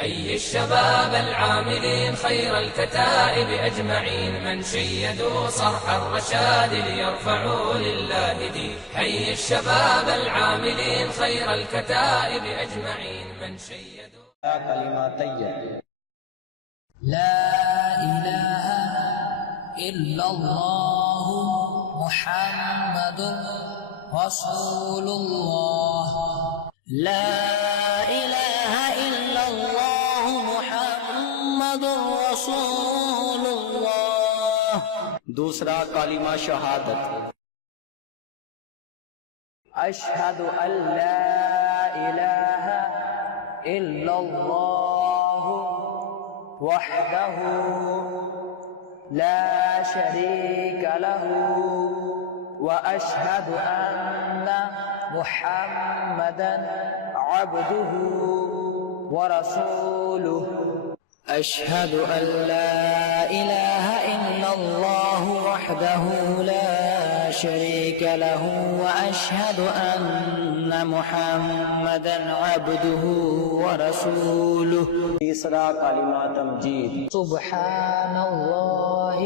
حي الشباب العاملين خير الكتائب أجمعين، من شيدوا صرح الرشاد ليرفعوا لله دين. حي الشباب العاملين خير الكتائب أجمعين، من شيدوا كلمة طيبة. لا إله إلا الله محمد رسول الله. لا إله إلا الله محمد رسول الله. दूसरा कालिमा शहादत। अशहदु अल्ला इलाहा इल्लल्लाह वहदहु ला शरीका लहु व अशहदु अन्ना मुहम्मदन अब्दुहु व रसूलुहु. أشهد أن لا إله إلا الله وحده لا شريك له وأشهد أن محمدا عبده ورسوله. तीसरा कालिमा तमजीद। سبحان الله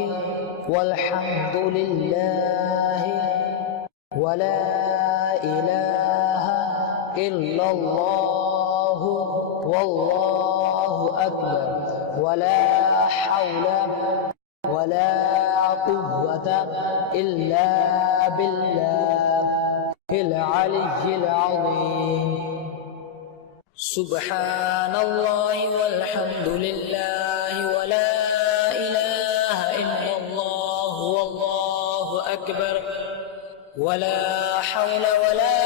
والحمد لله ولا إله إلا الله والله أكبر ولا حول ولا قوة إلا بالله العلي العظيم. سبحان الله والحمد لله ولا إله إلا الله والله أكبر ولا حول ولا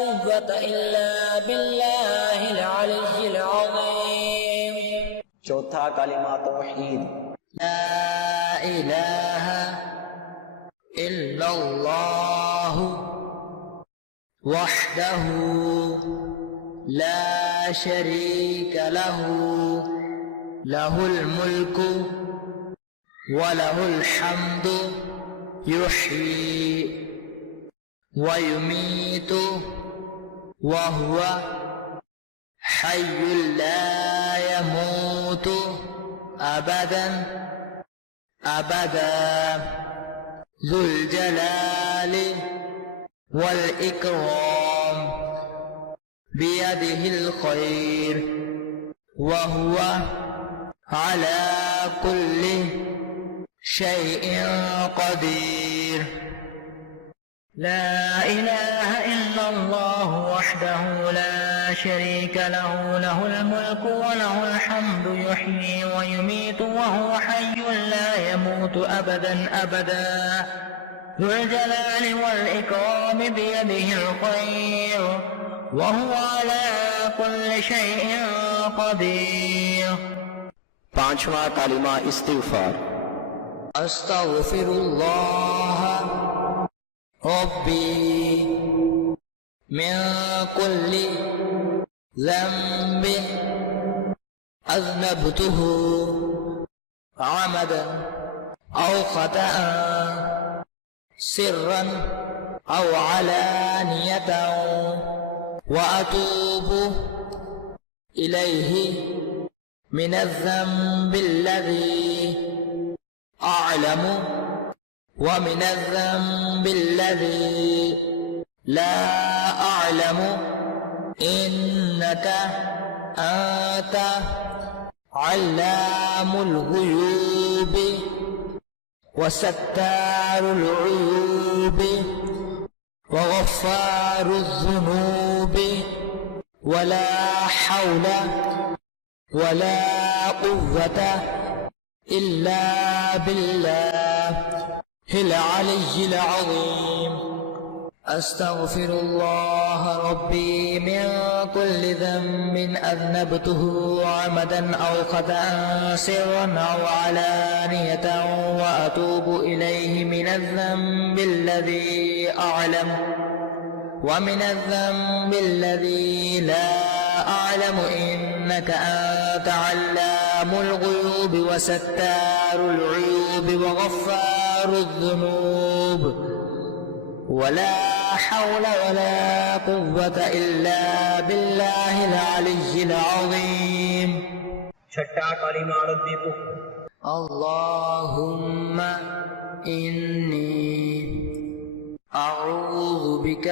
قوة إلا بالله العلي العظيم. चौथा कालिमा तौहीद। لا إله إلا الله وحده لا شريك له له الملك وله الحمد يحيي ويميت وهو حي لا يموت أبدا أبدا ذو الجلال والإكرام بيده الخير وهو على كل شيء قدير. لا إله إلا الله وحده لا شريك له له الملك وله الحمد يحيي ويميت وهو حي لا يموت أبدا أبدا ذو الجلال والإكرام بيده الخير وهو على كل شيء قدير. पांचवा कालिमा इस्तिग़फ़ार। أستغفر الله ربي من كل ذنب أذنبته عمدا أو خطأ سرا أو علانية وأتوب إليه من الذنب الذي أعلم ومن الذنب الذي لا أعلم إنك أنت علام الغيوب وستار العيوب وغفار الذنوب ولا حول ولا قوة إلا بالله العلي العظيم. أستغفر الله ربي من كل ذنب أذنبته عمدا أو خطأ سرا أو علانية وأتوب إليه من الذنب الذي أعلم ومن الذنب الذي لا أعلم إنك أنت علام الغيوب وستار العيوب وغفار الذنوب ولا حول ولا قوة إلا بالله العلي العظيم. छठा कालिमा रद्दीपु اللهم إني أعوذ بك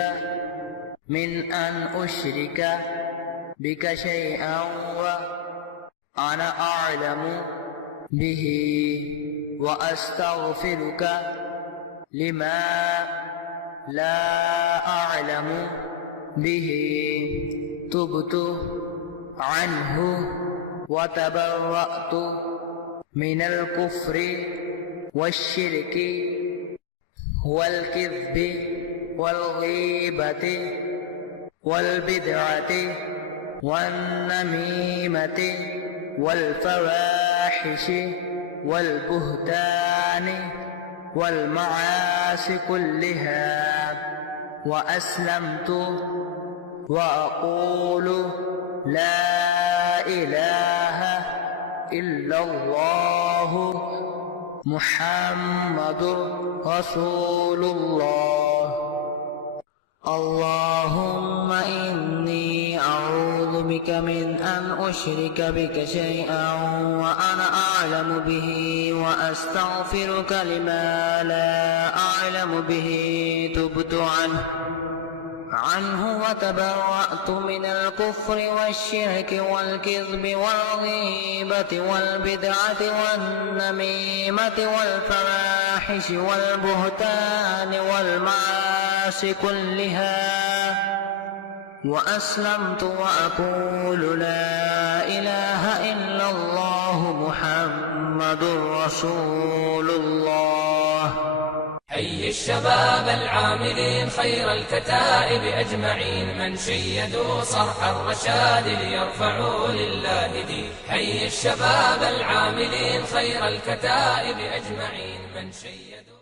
من أن أشرك بك شيئا وأنا أعلم به وأستغفرك لما لا أعلم به تبت عنه وتبرأت من الكفر والشرك والكذب والغيبة والبدعة والنميمة والفواحش والبهتان والمعاصي كلها وأسلمت وأقول لا إله إلا الله محمد رسول الله. اللهم إني أعوذ بك من أن أشرك بك شيئا وأنا أعلم به وأستغفرك لما لا أعلم به تبت عنه وتبرأت من الكفر والشرك والكذب والغيبة والبدعة والنميمة والفواحش والبهتان والمعاصي كلها وأسلمت وأقول لا إله إلا الله محمد رسول الله. حي الشباب العاملين خير الكتائب أجمعين من شيدوا صرح الرشاد ليرفعوا لله دين. حي الشباب العاملين خير الكتائب أجمعين من شيدوا